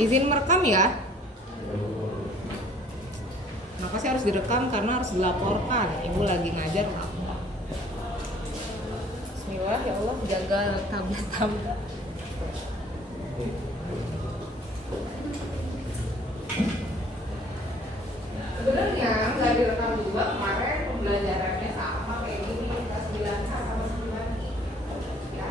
Izin merekam ya. Kenapa sih harus direkam? Karena harus dilaporkan. Ibu lagi ngajar. Bismillah ya Allah, jaga tablet. Sebenarnya nggak direkam juga, kemarin pembelajarannya sama kayak gini, kelas 9A sama 9I. Ya.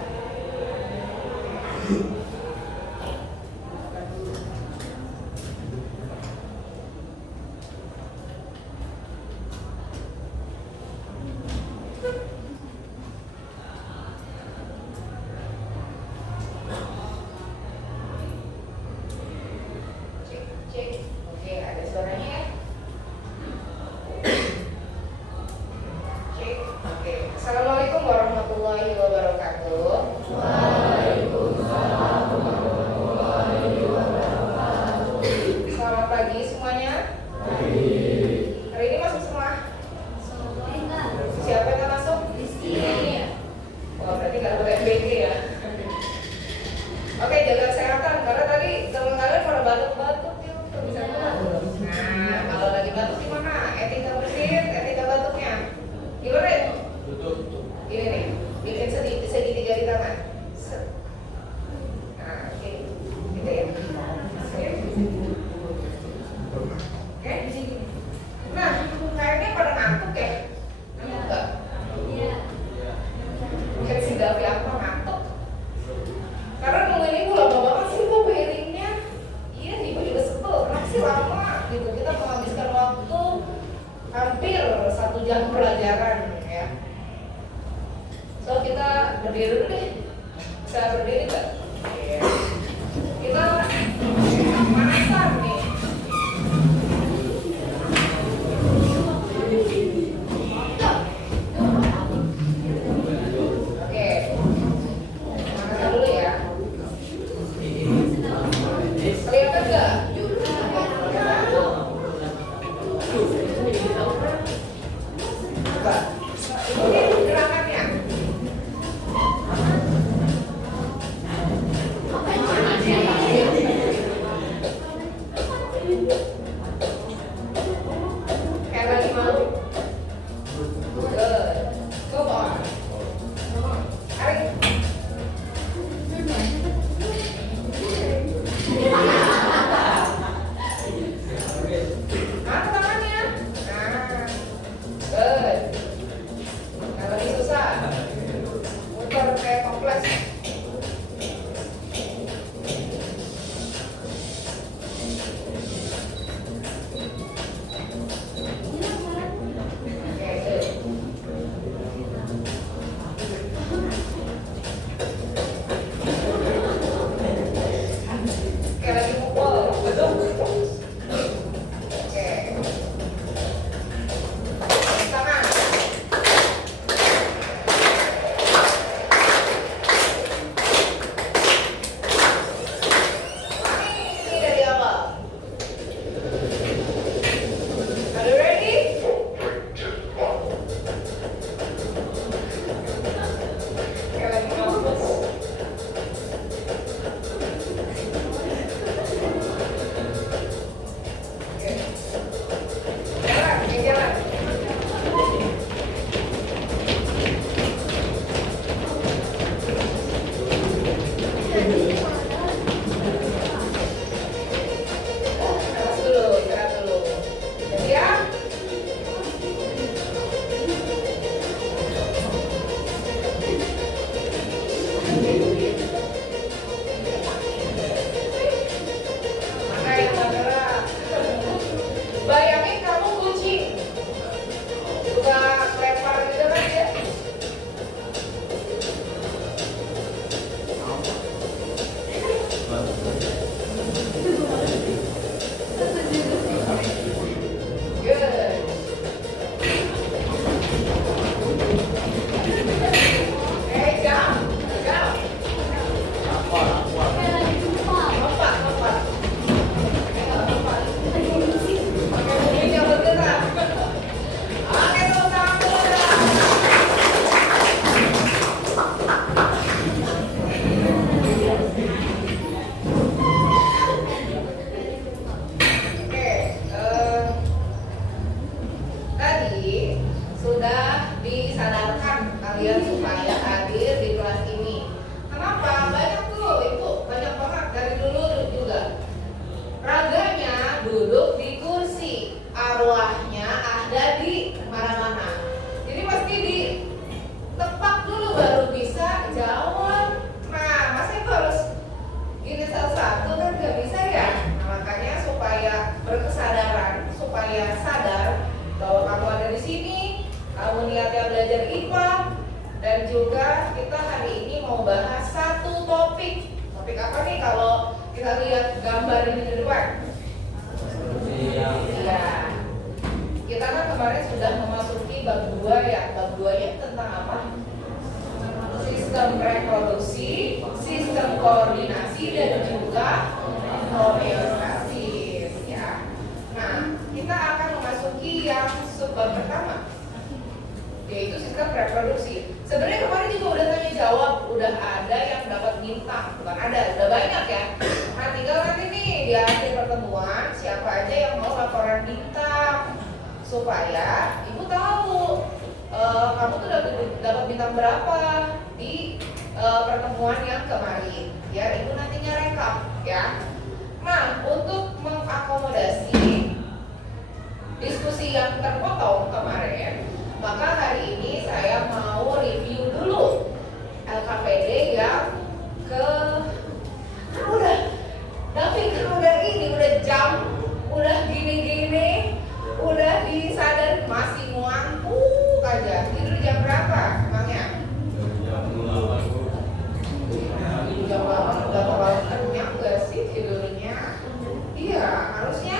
hari di depan? Iya. Ya. Kita kan kemarin sudah memasuki bab 2 ya. Bab 2-nya tentang apa? Sistem reproduksi, sistem koordinasi dan juga homeostasis ya. Nah, kita akan memasuki yang subbab pertama, yaitu sistem reproduksi. Sebenarnya kemarin juga udah tanya jawab, udah ada yang dapat bintang, bukan ada, udah banyak ya. Nah, tinggal nanti nih di akhir pertemuan siapa aja yang mau laporan bintang supaya ibu tahu kamu tuh dapat bintang berapa di pertemuan yang kemarin. Ya, ibu nantinya rekap ya. Nah, untuk mengakomodasi diskusi yang terpotong kemarin, maka hari ini saya mau review dulu LKPD yang ke udah David kan udah jam, udah gini-gini, udah disadar masih ngantuk aja. Tidur jam berapa emangnya? Jam 8 udah terlalu kenyang gak sih tidurnya? Iya, harusnya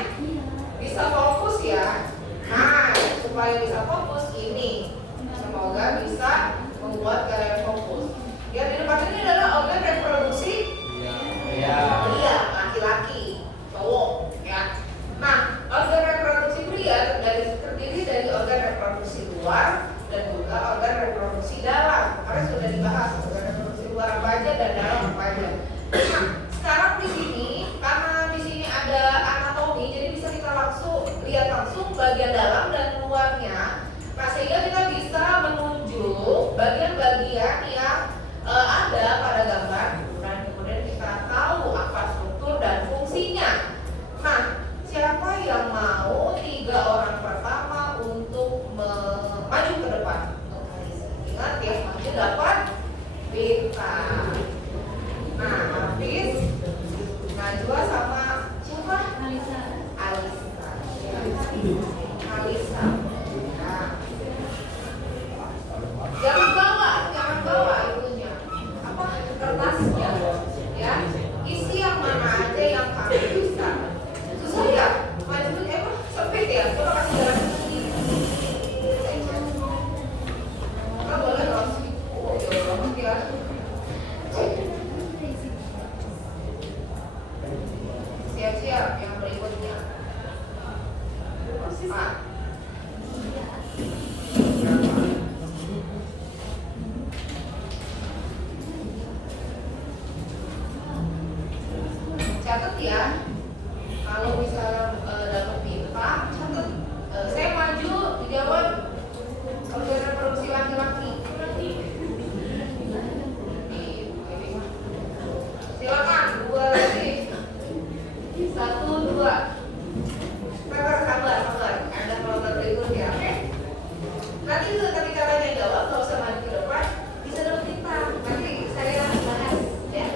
bisa fokus ya. Nah, supaya bisa fokus ini, semoga bisa membuat kalian fokus. Ya, di depan ini adalah organ reproduksi. Iya, laki-laki, cowok, ya. Nah, organ reproduksi pria terdiri dari organ reproduksi luar dan juga organ reproduksi dalam. Karena sudah dibahas organ reproduksi luar apa aja dan dalam apa aja. Nah, sekarang di sini karena di sini ada anatomi, jadi bisa kita lihat langsung bagian dalam dan luarnya. Nah, sehingga kita bisa menunjuk bagian-bagian yang ada pada gambar dan kemudian kita tahu apa struktur dan fungsinya. Nah, siapa yang mau 3 orang pertama untuk maju ke depan? Ingat ya, maju dapat bintang. Nah, Hafiz, Najwa sama siapa? Alisa. Alisa. Nah. Jangan bawa itunya. Apa kertasnya? Ya, isi yang mana aja yang kamu bisa. Susah ya? Maju sempit ya? Coba kasih jalan sedikit. Kita boleh langsung. Oh, jauh banget ya. Siap-siap yang berikutnya. Pak. Catat ya. Kalau misalnya dapat bintang, catat. Saya maju dijawab organ reproduksi laki-laki. Silakan 2 lagi. 1, 2. Sabar. Ada program berikutnya, oke? Nanti ketika kalian jawab, kalau usah maju ke depan, bisa dapat bintang. Nanti saya bahas, ya.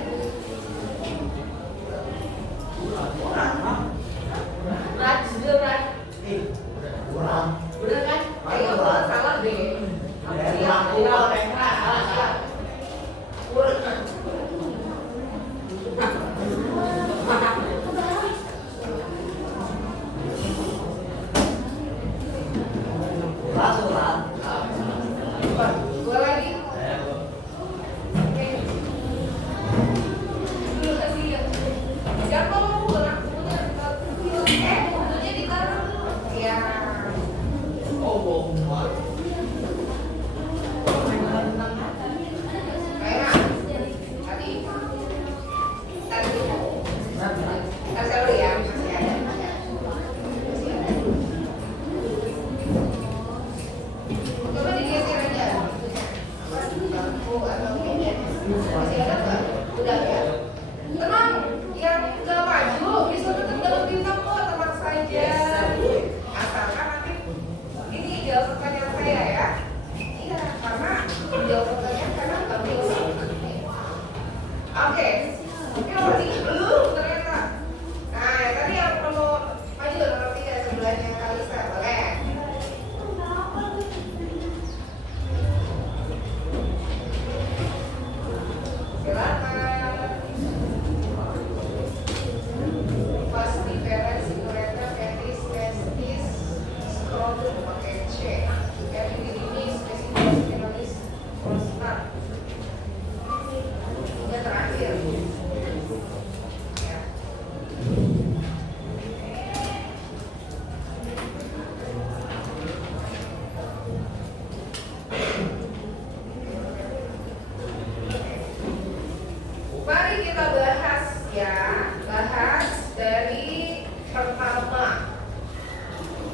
bahas ya, bahas dari pertama.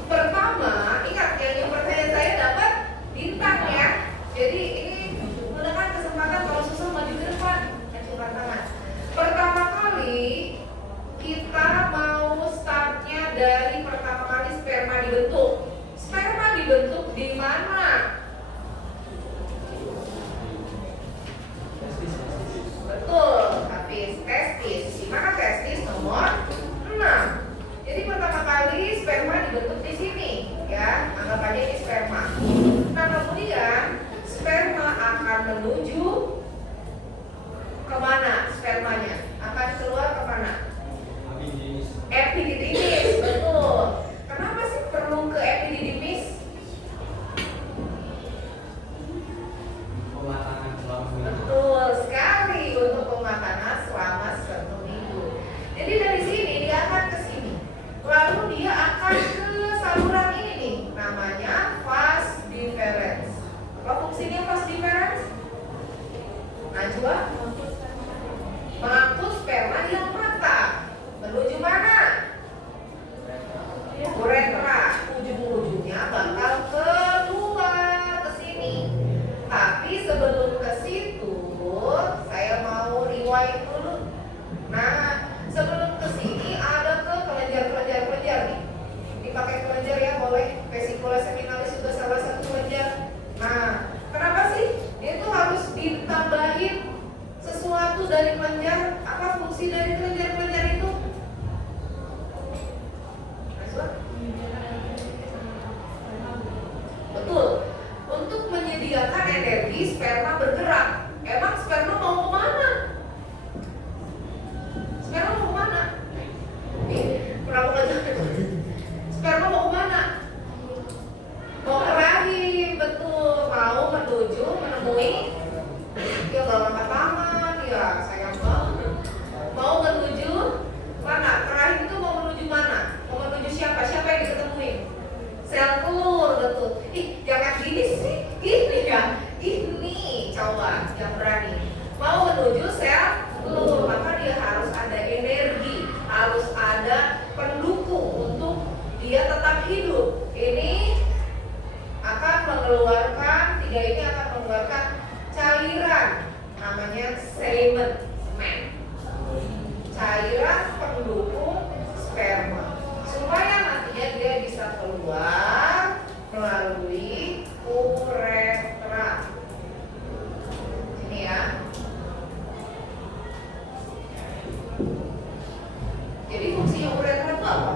Pertama, ingat yang pertanyaan saya dapat bintang ya. Jadi ini gunakan kesempatan kalau susah maju ke depan, ajukan tangan. Pertama kali kita mau startnya dari pertama kali sperma dibentuk. Sperma dibentuk di mana? Betul, habis testis. Di mana testis? Nomor 6. Jadi pertama kali sperma dibentuk di sini, ya. Anggap aja ini sperma. Nah, kemudian sperma akan menuju kemana? Spermanya akan keluar kemana? Epididymis, betul. Kenapa sih perlu ke epididymis? Pematangan selama seminggu. Betul sekali, untuk pematangan selama 1 minggu. Jadi dari sini dia akan ke sini, lalu dia akan ke saluran ini nih, namanya vas deferens. Apa fungsinya vas deferens? Najwa? Mengangkut sperma di mata. Menuju mana? Uretra. Ujung-ujungnya bakal keluar ke sini. Tapi sebelum ke situ, saya mau rewind dulu. Nah, sebelum ke sini ada ke kelenjar nih. Dipakai kelenjar ya, boleh. Vesicula seminalis juga salah satu kelenjar. Nah, kenapa sih dia tuh harus ditambahin sesuatu dari kelenjar? Apa fungsi dari kelenjar-kelenjar itu? Betul, untuk menyediakan energi sperma bergerak. Emang sperma mau kemana? Sperma mau kemana? Kenapa nggak jalan? Sperma mau kemana? Mau ke rahim, betul. Mau menuju menemui. Ya nggak angkat tangan, ya sayang banget. Mau menuju mana? Ke rahim itu mau menuju mana? Mau menuju siapa? Siapa yang diketemuin? Sel telur, betul. Ih, jangan gini sih. Gini ya. Ini coba yang berani. Mau menuju sel telur, maka dia harus ada energi, harus ada pendukung untuk dia tetap hidup. Ini akan mengeluarkan, tiga ini akan mengeluarkan cairan namanya semen. Cairan pendukung sperma supaya nantinya dia bisa keluar melalui uretra. Ini ya. Jadi fungsinya uretra itu apa?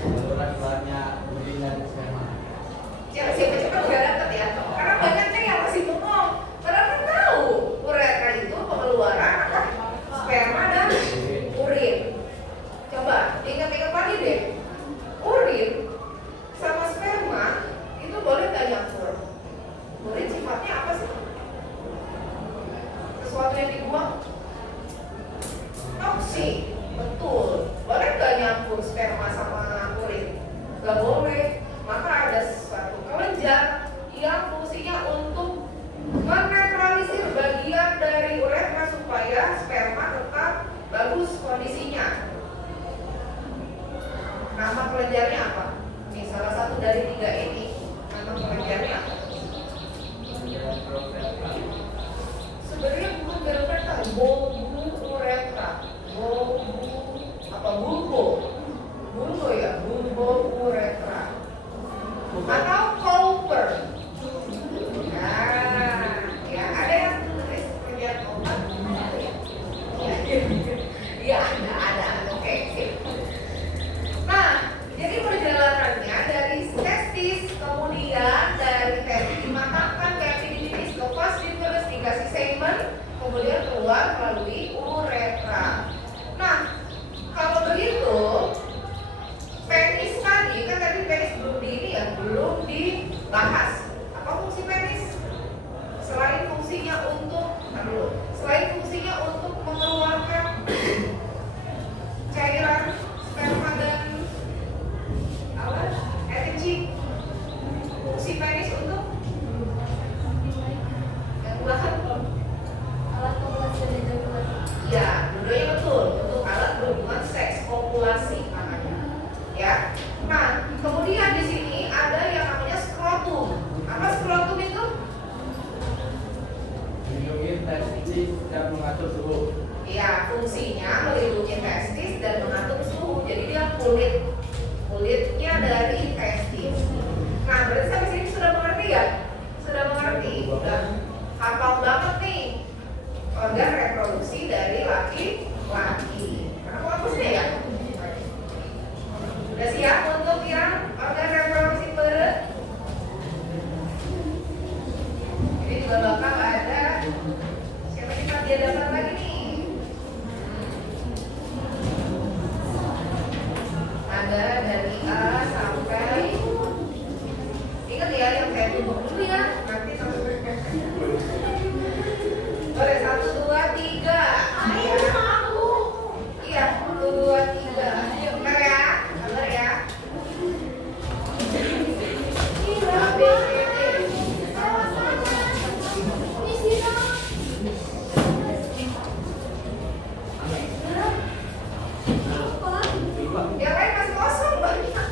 Saluran keluarnya urin dan sperma. Siapa cepat udah dapet ya. Karena banyaknya yang masih bengong. Padahal kan tahu uretra itu pengeluaran apa? Sperma dan urin. Coba ingat-ingat lagi deh. Urin sama sperma itu boleh nggak nyampur? Urin sifatnya apa sih? Sesuatu yang dibuang? Toksik. Betul. Boleh nggak nyampur sperma sama urin? Nggak boleh. Maka ada suatu kelenjar yang fungsinya untuk menetralisir bagian dari uretra supaya sperma tetap bagus kondisinya. Nama kelenjarnya apa? Ini salah satu dari tiga ini. Nama kelenjarnya apa? Sebenarnya bukan uretra, bulbo uretra. Bulbo apa bulbo? Bulbo ya. fungsinya melindungi testis dan mengatur suhu. Jadi dia kulitnya dari testis. Nah, berarti sampai sini sudah mengerti ya? Sudah mengerti? Udah hafal banget nih organ reproduksi dari laki-laki. Karena fokusnya ya. Udah siap untuk yang organ reproduksi perut? Ini juga bakal ada siapa cepat dia dapat lagi nih? Ada dari A sampai, ingat ya yang saya tutup dulu ya, nanti sampai boleh 1, 2, 3. Iya 1, 2, 3. Benar ya, benar ya. A, B, C, D. Yang lain masih kosong banyak.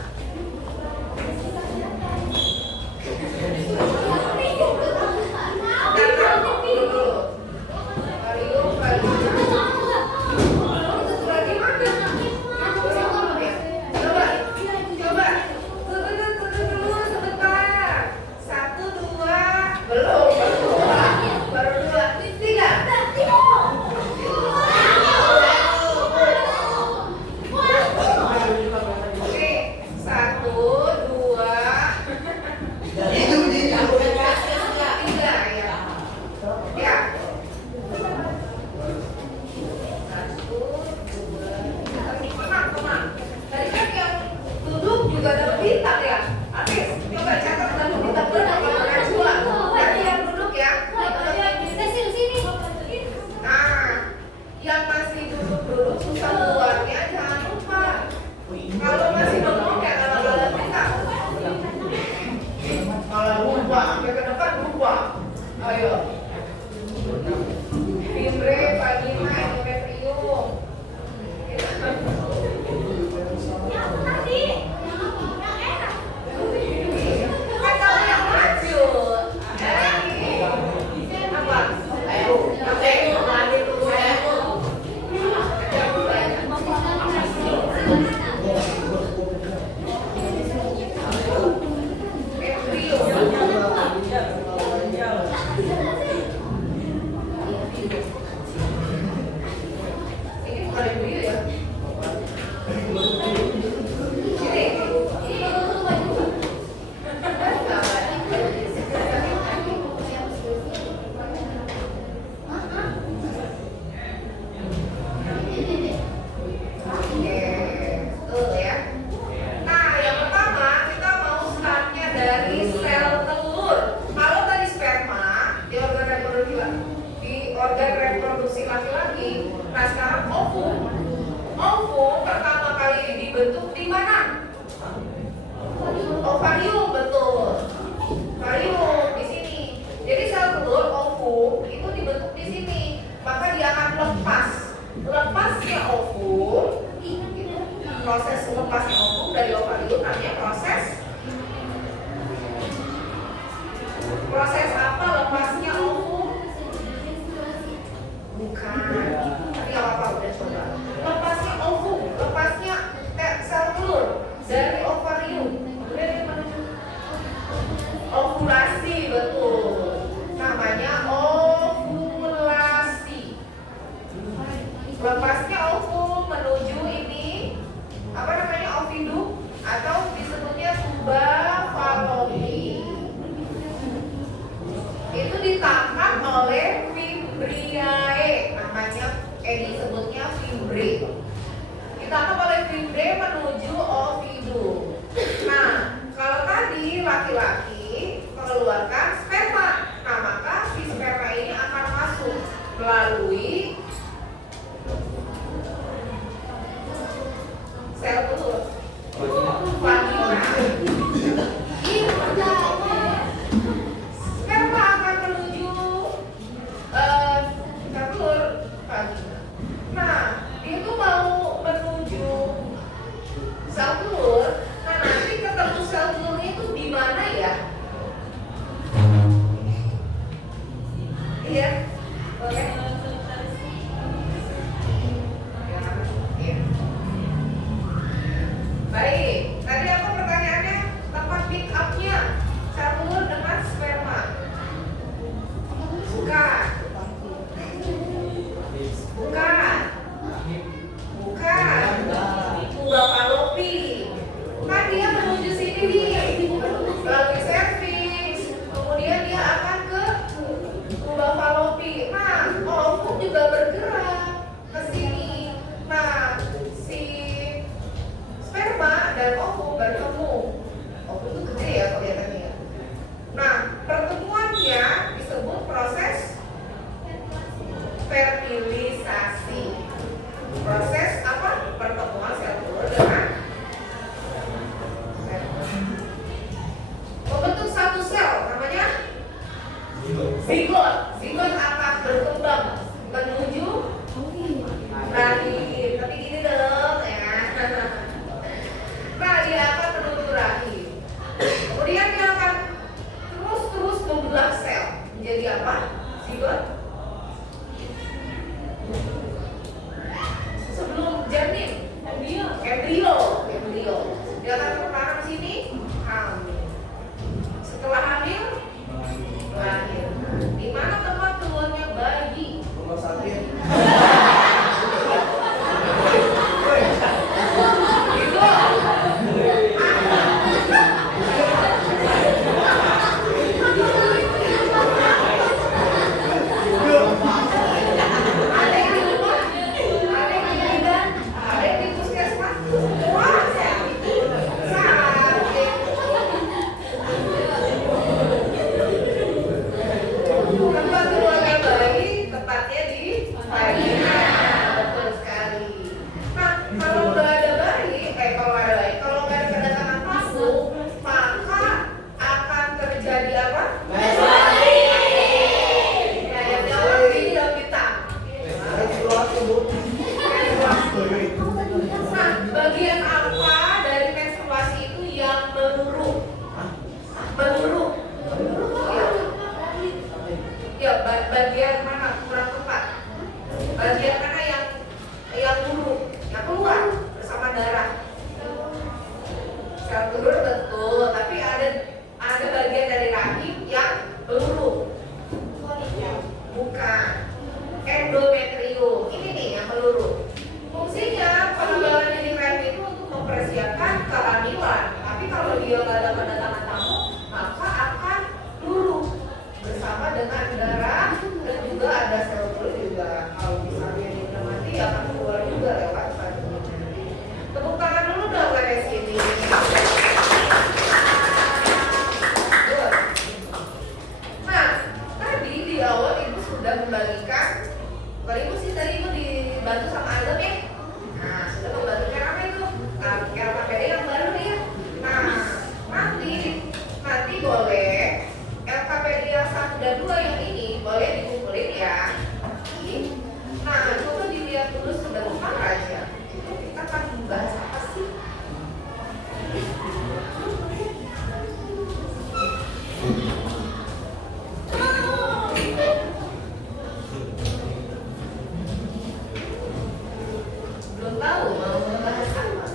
tahu mau membahas apa?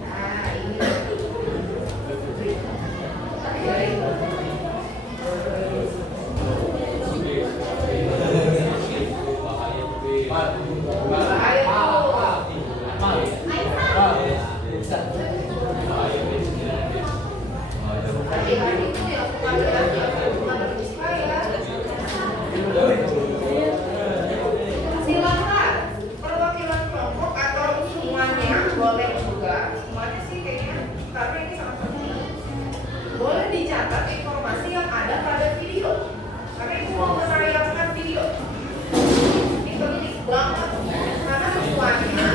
Nah, ini. Hari-hari itu yang bukan laki yang bukan berusaha ya. Silakan perwakilan kelompok atau semuanya boleh juga, semuanya sih kayaknya karena ini sangat penting. Boleh dicatat informasi yang ada pada video, karena ibu mau menayangkan video. Ini penting banget karena semuanya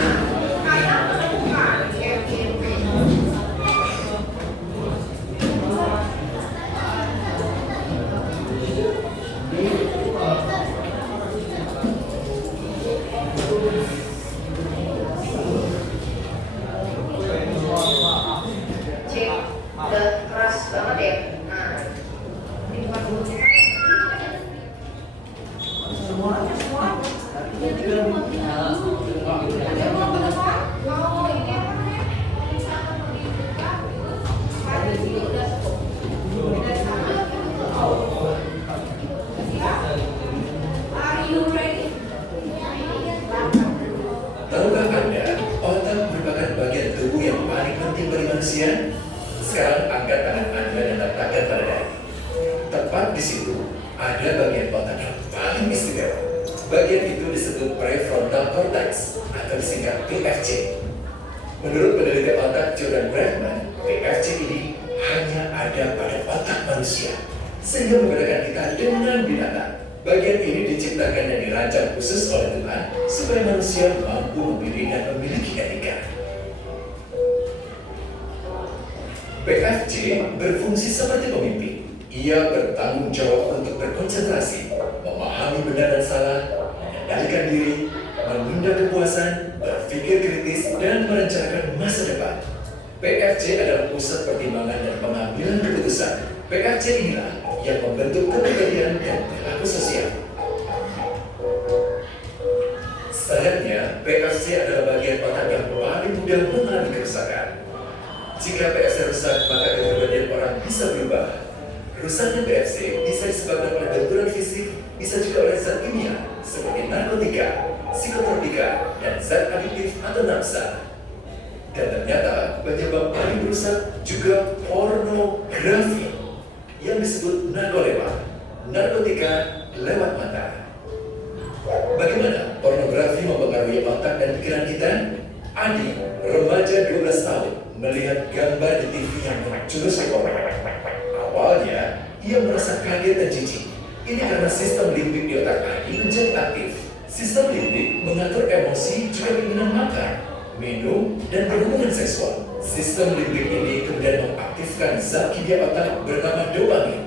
ada menemukan FYP. Cek, udah keras banget ya. Nah, ini bukan dulu. Semuanya. Ada mau berapa? Mau ini apa namanya? Misalnya pendidikan, hari ini udah cukup. Dari sana siap? Are you ready? Tahukah Anda, otak merupakan bagian tubuh yang paling penting bagi manusia? Sekarang angkat tangan Anda dan letakkan pada dahi. Tepat di situ, ada bagian otak yang paling istimewa. Bagian itu disebut prefrontal cortex atau disingkat PFC. Menurut peneliti otak Jordan Bregman, PFC ini hanya ada pada otak manusia, sehingga membedakan kita dengan binatang. Bagian ini diciptakan dan dirancang khusus oleh Tuhan supaya manusia mampu memilih dan memiliki etika. PFC berfungsi seperti pemimpin. Ia bertanggung jawab untuk berkonsentrasi, memahami benar dan salah, mengendalikan diri, menunda kepuasan, berpikir kritis, dan merencanakan masa depan. PFC adalah pusat pertimbangan dan pengambilan keputusan. PFC inilah yang membentuk kepribadian dan perilaku sosial. Sayangnya, PFC adalah bagian otak yang paling mudah mengalami kerusakan. Jika PFC rusak, maka kepribadian orang bisa berubah. Rusaknya PFC bisa disebabkan oleh benturan fisik, bisa juga oleh zat kimia seperti narkotika, psikotropika, dan zat adiktif atau nafsa. Dan ternyata penyebab paling rusak juga pornografi yang disebut narkolepsi, narkotika lewat mata. Bagaimana pornografi mempengaruhi otak dan pikiran kita? Adi, remaja 12 tahun, melihat gambar di TV yang menjurus ke porno. Awalnya, ia merasa kaget dan jijik. Ini karena sistem limbik di otak Adi menjadi aktif. Sistem limbik mengatur emosi juga keinginan makan, minum, dan berhubungan seksual. Sistem limbik ini kemudian mengaktifkan zat kimia otak bernama dopamin.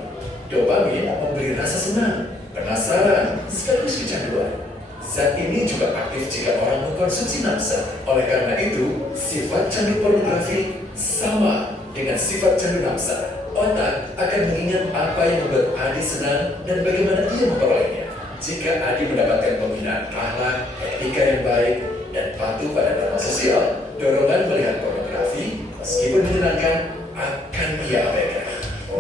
Dopamin memberi rasa senang, penasaran, sekaligus kecanduan. Zat ini juga aktif jika orang mengkonsumsi nafsa. Oleh karena itu, sifat candu pornografi sama dengan sifat candu nafsa. Otak akan mengingat apa yang membuat Adi senang dan bagaimana ia memperolehnya. Jika Adi mendapatkan pembinaan akhlak, etika yang baik, dan patuh pada norma sosial, dorongan melihat pornografi, meskipun menyenangkan, akan ia abaikan.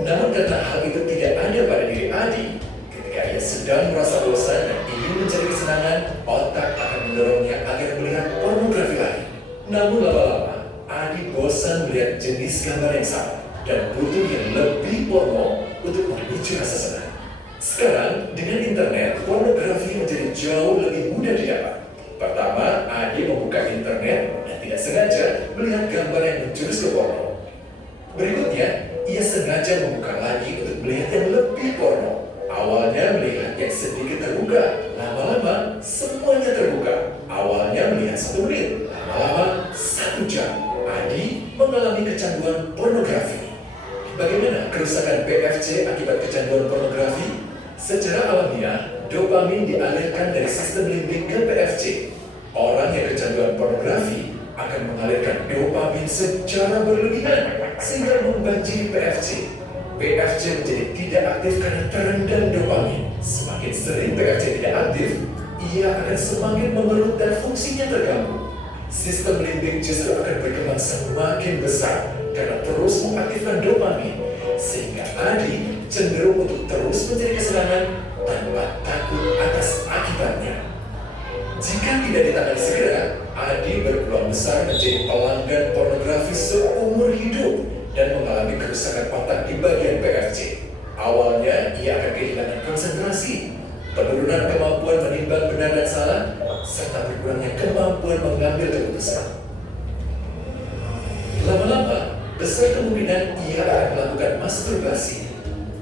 Namun karena hal itu tidak ada pada diri Adi, ketika ia sedang merasa bosan dan ingin mencari kesenangan, otak akan mendorongnya agar melihat pornografi lagi. Namun lama-lama, Adi bosan melihat jenis gambar yang sama dan butuh yang lebih porno untuk memicu rasa senang. Sekarang, dengan internet, pornografi menjadi jauh lebih mudah didapat. Pertama, Adi membuka internet dan tidak sengaja melihat gambar yang menjurus ke porno. Berikutnya, ia sengaja membuka lagi untuk melihat yang lebih porno. Awalnya melihat yang sedikit terbuka, lama-lama semuanya terbuka. Awalnya melihat 1 menit, lama-lama 1 jam. Adi mengalami kecanduan pornografi. Bagaimana kerusakan PFC akibat kecanduan pornografi? Secara alamiah, dopamin dialirkan dari sistem limbik ke PFC. Orang yang kecanduan pornografi akan mengalirkan dopamin secara berlebihan sehingga membanjiri PFC. PFC menjadi tidak aktif karena terendam dopamin. Semakin sering PFC tidak aktif, ia akan semakin memerut dan fungsinya terganggu. Sistem limbik justru akan berkembang semakin besar karena terus mengaktifkan dopamin, sehingga Adi cenderung untuk terus mencari kesenangan tanpa takut atas akibatnya. Jika tidak ditangani segera, Adi berpeluang besar menjadi pelanggan pornografi seumur hidup dan mengalami kerusakan otak di bagian PFC. Awalnya, ia akan kehilangan konsentrasi, penurunan kemampuan menimbang benar dan salah, serta berkurangnya kemampuan mengambil keputusan. Lama-lama, besar kemungkinan ia akan melakukan masturbasi,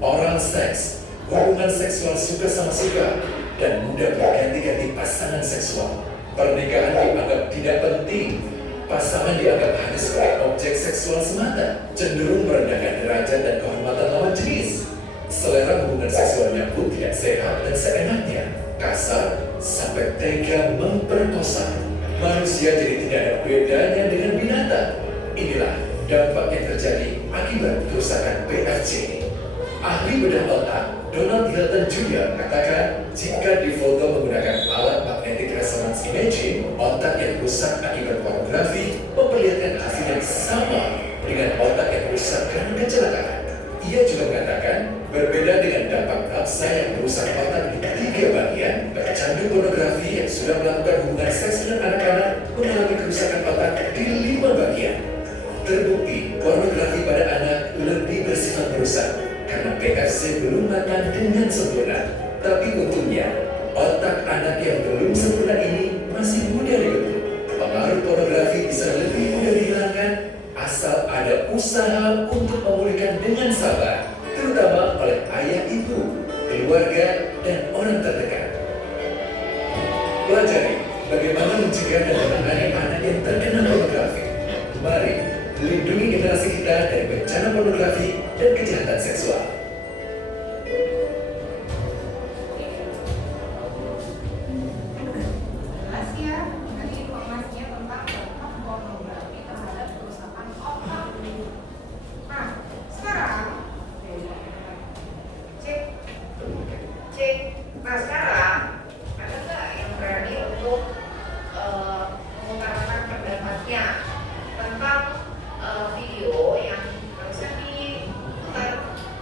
oral seks, hubungan seksual suka sama suka, dan mudah berganti-ganti pasangan seksual. Pernikahan dianggap tidak penting, pasangan dianggap hanya sebagai objek seksual semata, cenderung merendahkan derajat dan kehormatan lawan jenis. Selera hubungan seksualnya pun tidak sehat dan seenaknya, kasar sampai tega memperkosa. Manusia jadi tidak ada bedanya dengan binatang. Inilah dampak yang terjadi akibat kerusakan PFC. Ahli bedah otak Donald Hilton Jr. katakan, jika difoto menggunakan alat magnetic resonance imaging, otak yang rusak akibat pornografi memperlihatkan hasil yang sama dengan otak yang rusak karena kecelakaan. Ia juga mengatakan, berbeda dengan dampak nafsa yang merusak otak di 3 bagian, pecandu pornografi yang sudah melakukan hubungan seks dengan anak-anak mengalami kerusakan otak di 5 bagian. Terbukti, pornografi pada anak lebih bersifat merusak karena PFC belum matang dengan sempurna. Tapi untungnya, otak anak yang belum sempurna ini masih mudah dibentuk. Pengaruh pornografi bisa lebih mudah dihilangkan asal ada usaha untuk memulihkan dengan sabar, terutama oleh ayah ibu, keluarga, dan orang terdekat. Pelajari bagaimana mencegah dan menangani anak yang terkena pornografi. Mari lindungi generasi kita dari bencana pornografi dan kejahatan seksual. Jelas ya, tadi informasinya tentang dampak pornografi terhadap kerusakan otak. Nah, sekarang cek. Nah, sekarang ada nggak yang berani untuk mengutarakan pendapatnya tentang video yang barusan diputar?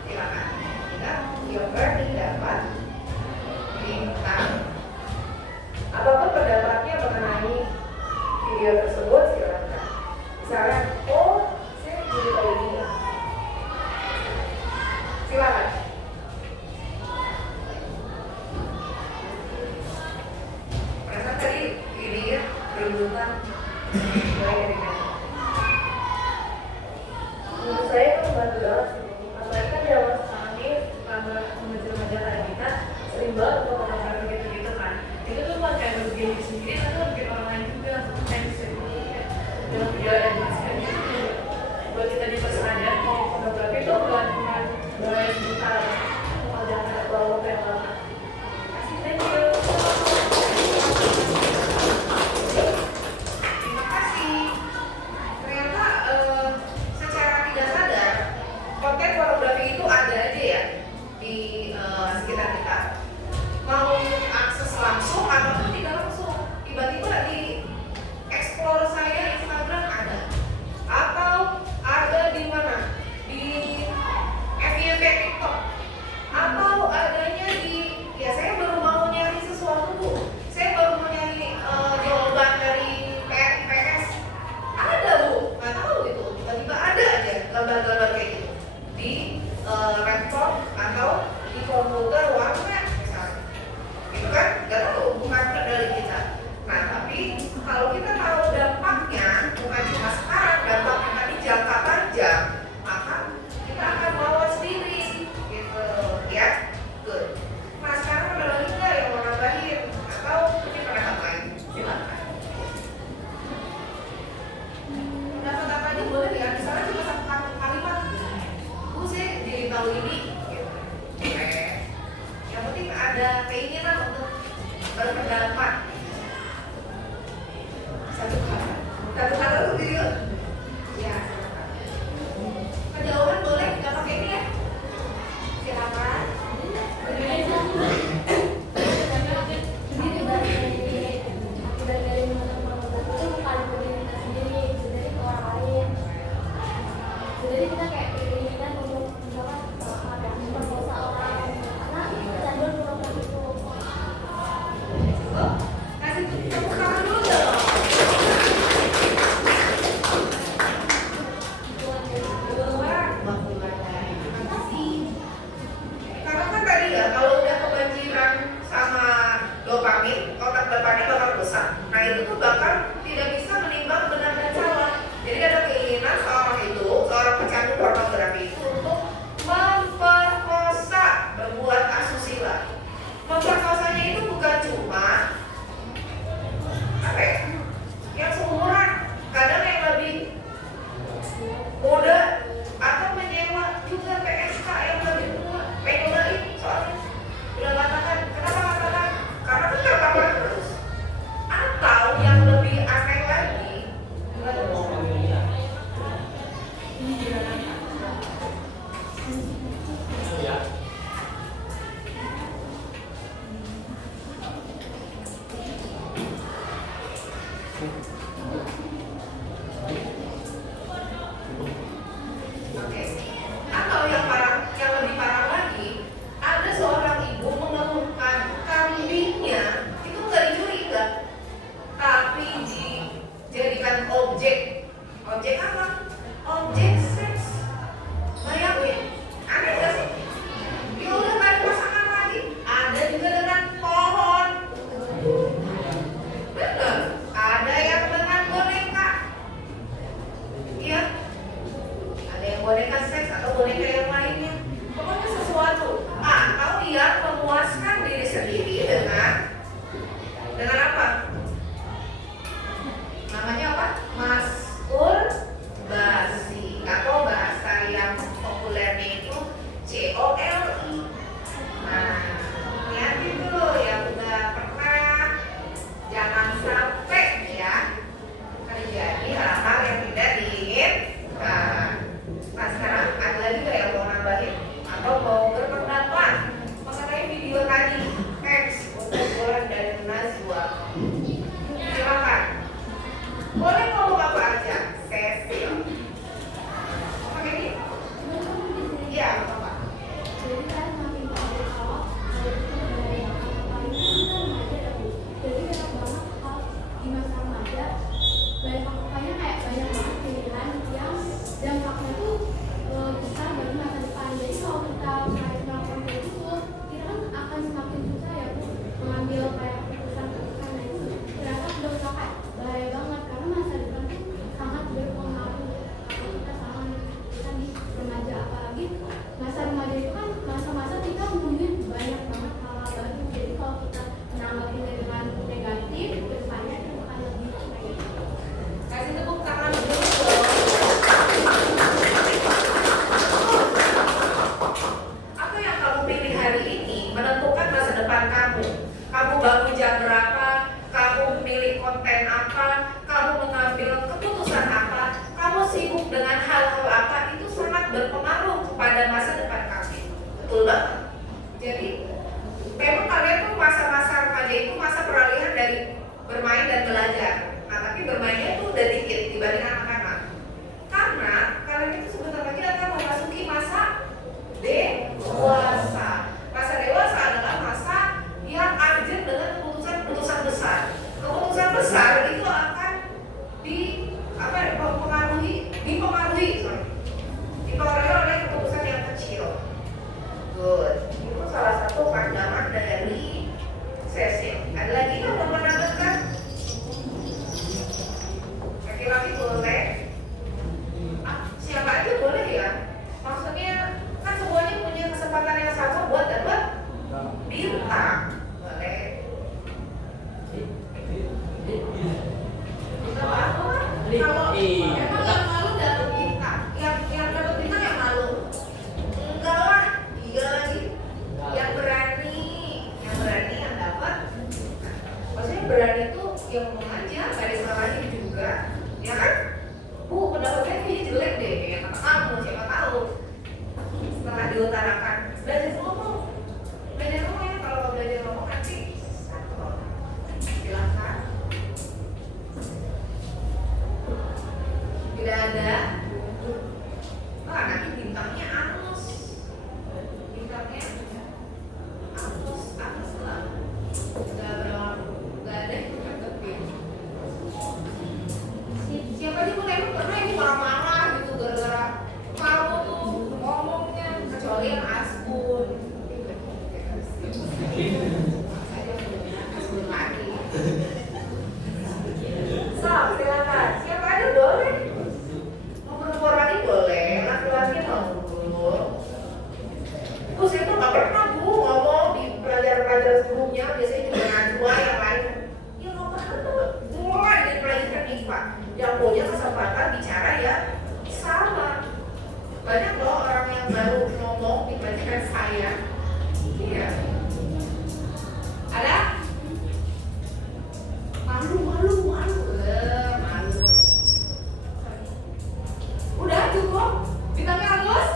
Silakan. Kita yang berani dapat bintang apapun pendapatnya mengenai video tersebut, silakan. Misalnya, oh, saya jadi kayak gini. Silakan. Perasaan tadi ini ya berurutan mulai dari mana? Menurut saya itu membantu banget sih. Apalagi kan di awal sekarang ini karena remaja-remaja kayak kita sering banget untuk fotografi gitu-gitu kan. Itu tuh bukan kayak bikin diri sendiri, tapi bikin orang lain juga. Thanks ya. Dengan video yang masih gitu. Buat kita dipersadar kalau fotografi itu bukan cuma boleh sebentar. Kalau jangan ada pelawak yang lama. Kasih thank you. Terima kasih. Ternyata secara tidak sadar konten pornografi itu ada aja ya di sekitar kita. Mau akses langsung ataupun tidak langsung, tiba-tiba di explore saya Instagram ada, atau ada di mana, di FYP TikTok, atau adanya di, ya saya baru mau nyari sesuatu tuh, saya baru mau nyari jawaban dari PS, ada bu, nggak tahu gitu, tiba-tiba ada aja gambar-gambar kayak gitu di laptop atau di komputer warnet misalnya. Itu kan nggak tahu, bukan dari kita. Nah tapi kalau kita tahu dampaknya bukan cuma sekarang, dampaknya tadi jangka panjang, maka kita akan melawan sendiri gitu ya. Good. Nah sekarang ada lagi nggak yang mau nambahin atau punya pendapat lain? Silakan. Pendapat apa aja boleh ya, misalnya cuma satu kalimat. Saya jadi tahu ini gitu. Yang penting ada keinginan untuk berpendapat. Satu kata itu video. Ya, silakan. Kejauhan boleh, nggak pakai ini ya. Silakan. itu tuh bahkan tidak bisa menimbang benar dan salah. Jadi ada keinginan seorang pecandu pornografi itu untuk memperkosa, berbuat asusila. Memperkosanya itu bukan cuma apa ya, yang seumuran, kadang yang lebih muda, atau menyewa juga PSK yang lebih tua. Penyobain soalnya udah katakan, kenapa katakan? Karena kan terpapar terus. Atau yang lebih aneh lagi, Ya. oke. Atau yang lebih parah lagi, ada seorang ibu mengeluhkan kambingnya itu nggak dicuri enggak, tapi dijadikan objek. Objek apa? Objek seks. Bayangin, aneh nggak sih? Ya udah nggak ada pasangan lagi. Ada juga dengan pohon. Bener. Ada yang dengan boneka. Iya. Ada yang boneka seks atau boneka yang lainnya. Pokoknya sesuatu atau yang memuaskan diri sendiri dengan apa? Namanya apa? Masturbasi, atau bahasa yang populernya itu COLI. Nah, hati-hati tuh yang udah pernah, jangan sampai ya terjadi hal-hal yang tidak diinginkan. Nah sekarang ada lagi nggak yang mau nambahin atau mau berpendapat mengenai video tadi X untuk bulan dan Najwa? Silakan. Boleh ngomong apa aja, Cecil. Oke ini? Iya, apa? Jadi kan makin tahu kalau dari paling remaja ya Bu. Jadi banyak banget hal di masa remaja, banyak pokoknya kayak banyak banget pilihan yang dampaknya tuh besar bagi masa depan. Jadi kalau kita kayak melakukan kayak gitu, kita kan akan semakin susah ya Bu mengambil kayak keputusan-keputusan. Nah itu ternyata udah kayak bahaya banget karena masa depan tuh sangat berpengaruh kalau kita salah menentukan di remaja, apalagi masa remaja itu kan masa-masa kita mungkin banyak banget hal-hal baru. Jadi kalau kita menanggapinya dengan negatif, kedepannya itu akan lebih negatif. Kasih tepuk tangan dulu dong. Apa yang kamu pilih hari ini menentukan masa depan kamu. Kamu bangun jam berapa, kamu memilih konten apa, kamu mengambil keputusan apa, kamu sibuk dengan hal-hal apa, itu sangat berpengaruh kepada masa depan kamu. Betul banget. Jadi memang kalian tuh masa-masa remaja itu masa peralihan dari bermain dan belajar. Nah tapi bermainnya itu udah dikit dibanding anak-anak. Karena kalian itu sebentar lagi akan memasuki masa dewasa. Masa dewasa adalah masa yang urgent dengan keputusan-keputusan besar. Keputusan besar itu akan dipengaruhi oleh keputusan yang kecil. Good. Itu salah satu pandangan dari Cecil. Ada lagi yang mau menambahkan? Laki-laki boleh. Siapa aja boleh ya. Maksudnya kan semuanya punya kesempatan yang sama buat dapat bintang. Boleh. Bisa apa? Kalau emang yang malu dapat bintang, yang dapat bintang yang malu. Enggak lah, iya lagi. Yang berani yang dapat. Maksudnya berani itu yang ngomong aja, gak ada salahnya juga, ya kan? Bu, pendapatnya kayaknya jelek deh, kayak kata kamu, siapa tahu. Setelah diutarakan, belajar ngomong ya, kalau belajar ngomong nanti satu. Silakan. Tidak ada. Wah, nanti bintangnya anus. Bintangnya anus lah. Gak ada yang ngetepin. Siapa kesempatan bicara ya sama. Banyak loh orang yang baru ngomong dibandingkan saya. Iya. Ada? Malu. Udah cukup? Bintangnya Agus?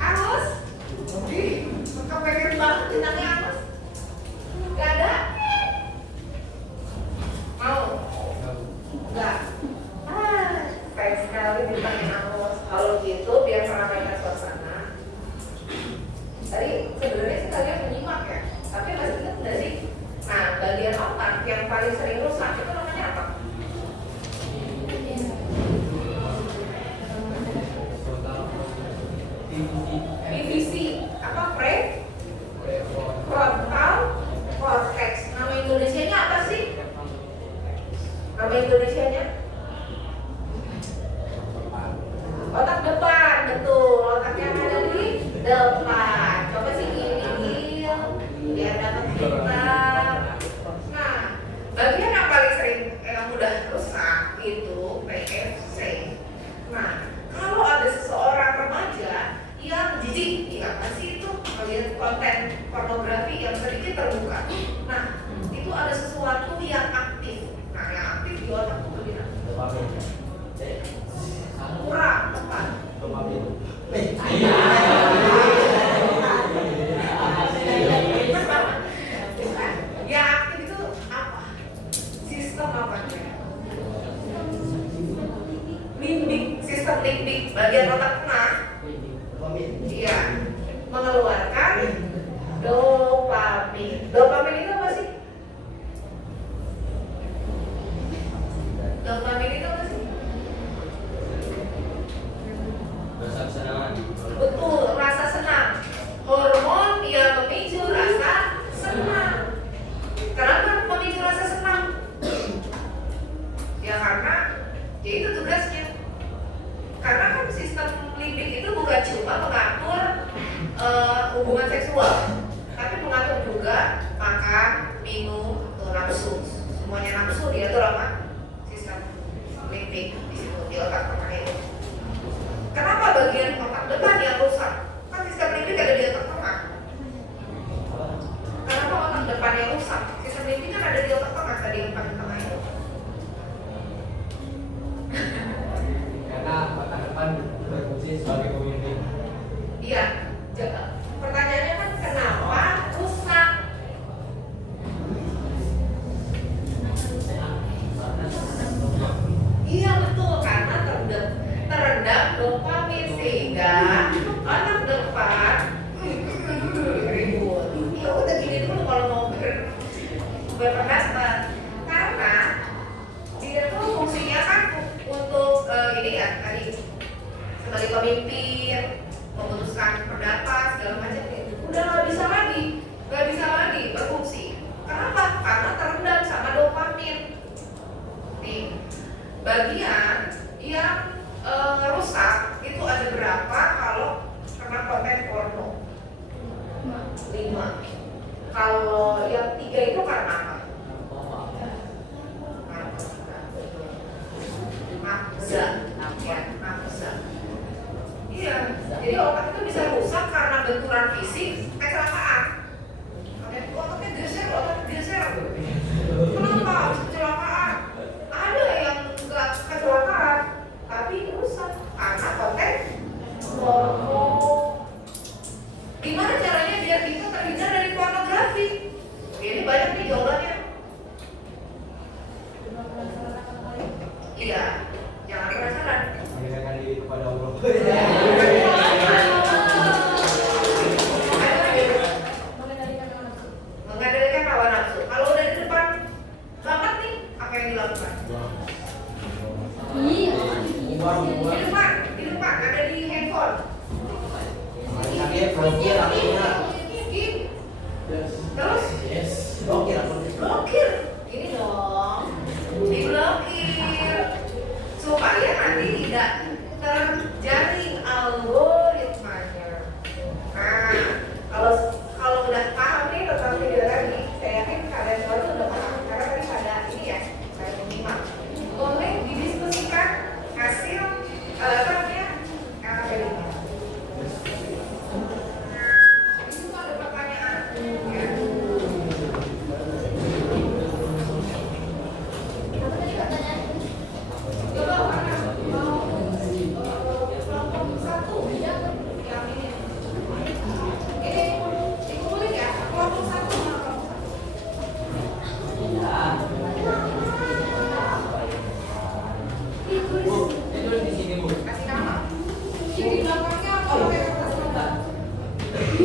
Agus? Ih, kepengen banget bintangnya Agus. Gak ada? Mau? Enggak. Baik sekali bintangnya Agus. Kalau gitu biar meramaikan suasana. Tadi sebenarnya sih kalian menyimak ya, tapi masih ingat nggak sih? Nah, bagian otak yang paling sering rusak itu namanya apa? PVC. Apa? Prefrontal cortex. Nama Indonesianya apa sih? Nama Indonesianya? Otak depan, betul. Otak yang ada di depan. Coba sih gini, biar dapat pintar. Nah, bagian yang paling sering yang mudah rusak itu PFC. Nah, kalau ada seseorang remaja yang jijik, ya apa sih itu melihat konten pornografi yang sedikit terbuka. Nah, itu ada sesuatu yang aktif. Nah, yang aktif di otak itu bilang kurang tepat. Yang aktif itu apa? Sistem apa? Limbik, sistem limbik bagian otak tengah. Iya, mengeluarkan dopamin. Dopamin itu apa sih? Dopamin itu apa sih? Rasa kesenangan. Betul, rasa senang. Hormon yang memicu rasa senang. Kenapa memicu rasa senang? Ya karena ya itu tugasnya. Karena kan sistem limbik itu bukan cuma mengatur hubungan seksual, tapi mengatur juga makan, minum, nafsu. Semuanya nafsu diatur apa? Sistem limbik di situ di otak tengah itu. Kenapa bagian otak depan yang rusak? Kan sistem limbik ada di otak tengah. Kenapa otak depan yang rusak? Sistem limbik kan ada di otak tengah tadi yang paling tengah itu. Karena otak depan berfungsi sebagai pemimpin. Iya. Pertanyaannya kan kenapa rusak? Iya betul, karena terendam dopamin sehingga otak depan ribut. Ya udah gini dulu kalau mau berpendapat. Karena dia tuh fungsinya kan untuk ini ya tadi sebagai pemimpin, memutuskan pendapat segala macam. Udah nggak bisa lagi berfungsi. Kenapa? Karena terendam sama dopamin. Nih, bagian yang rusak itu ada berapa kalau kena konten porno? 5. Kalau yang 3 itu karena apa? Nafsa. Iya, jadi otak itu bisa rusak karena benturan fisik, kecelakaan. Otaknya geser. Kenapa harus kecelakaan? Ada yang nggak kecelakaan, tapi rusak karena konten porno. Gimana caranya biar kita terhindar dari pornografi? Ini banyak nih jawabannya. Iya, jangan penasaran. Mendekatkan diri kepada Allah. Ada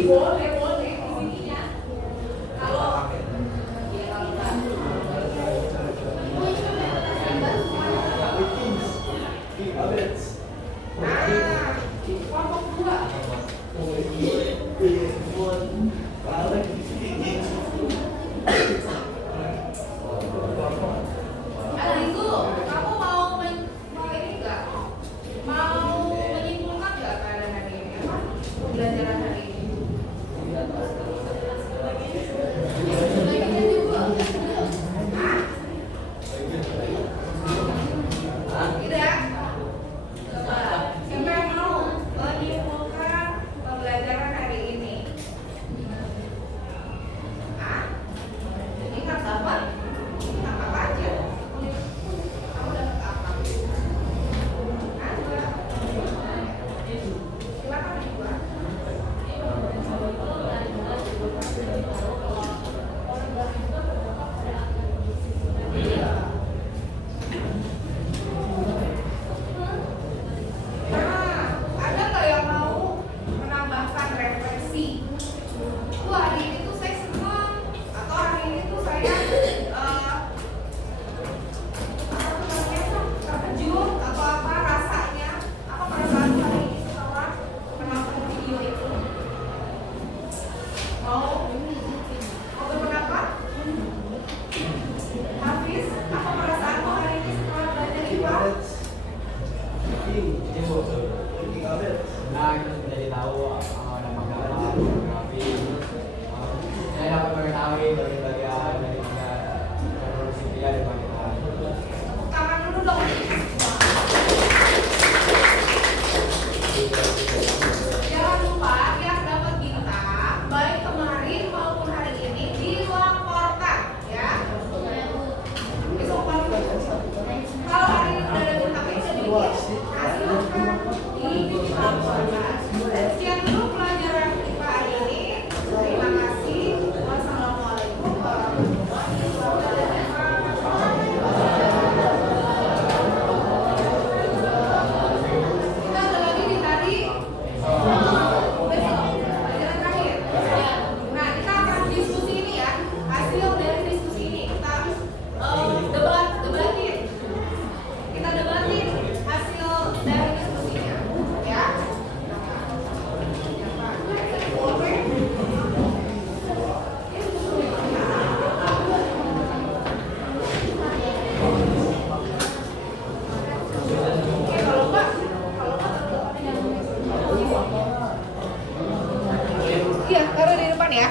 Boleh, boleh di sininya. Kalau ya kalau enggak. Nah, kelompok 2. Alizu, kamu mau ini enggak? Mau menyimpulkan enggak pada hari ini? Apa? Pembelajaran hari ini? Hah? Tidak? Coba, siapa yang mau menyimpulkan pembelajaran hari ini? Hah? Ingat apa? Ingat apa aja? Kamu dapat apa? Hah? Silakan dibuat. Nah, ada nggak yang mau menambahkan refleksi? Wah, hari ini tuh saya senang, atau hari ini tuh saya terkejut, atau apa rasanya, apa perasaan hari ini setelah menonton video itu? Mau berpendapat? Hafiz, apa perasaanmu hari ini setelah belajar IPA? Ini bu, nah kita menjadi tahu nama geografi. Saya dapat mengetahui bagian dari revolusi pria di bagian. Tepuk tangan dulu dong. Jangan lupa yang dapat bintang baik kemarin maupun hari ini dilaporkan ya. Kalau hari ini udah ada bintangnya sedikit, hasilkan dilaporkan. Sekian dulu pelajaran kita hari ini. Terima kasih. Wassalamualaikum warahmatullahi wabarakatuh. Kita ada lagi di hari besok, pelajaran terakhir. Nah, kita akan diskusi ini ya. Hasil dari diskusi ini kita debatin. Kita debatin hasil dari diskusinya, ya. Oke, kalau enggak iya, taruh di depan ya.